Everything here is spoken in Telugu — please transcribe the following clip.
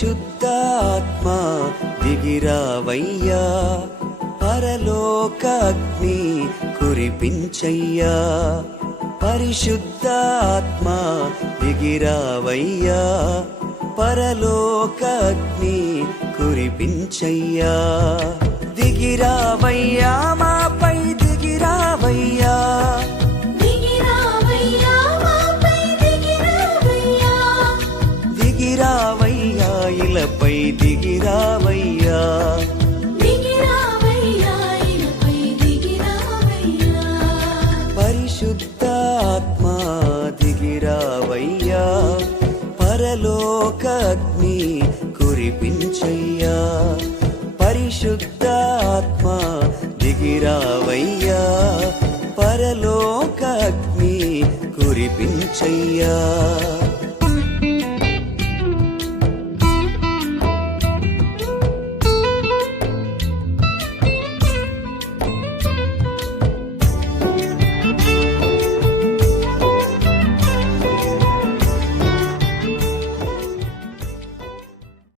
పరిశుద్ధాత్మా దిగిరావయ్యా, పరలోక అగ్ని కురిపించయ్యా. పరిశుద్ధాత్మా దిగిరావయ్యా, పరలోక అగ్ని కురిపించయ్యా. దిగిరావయ్యా, మాపై దిగిరావయ్యా, దిగిరావయ్యా, ఇలపై దిగిరావయ్యా. పరిశుద్ధాత్మా దిగిరావయ్యా, పరలోక అగ్ని కురిపించయ్యా. పరిశుద్ధాత్మా దిగిరావయ్యా, పరలోక అగ్ని కురిపించయ్యా.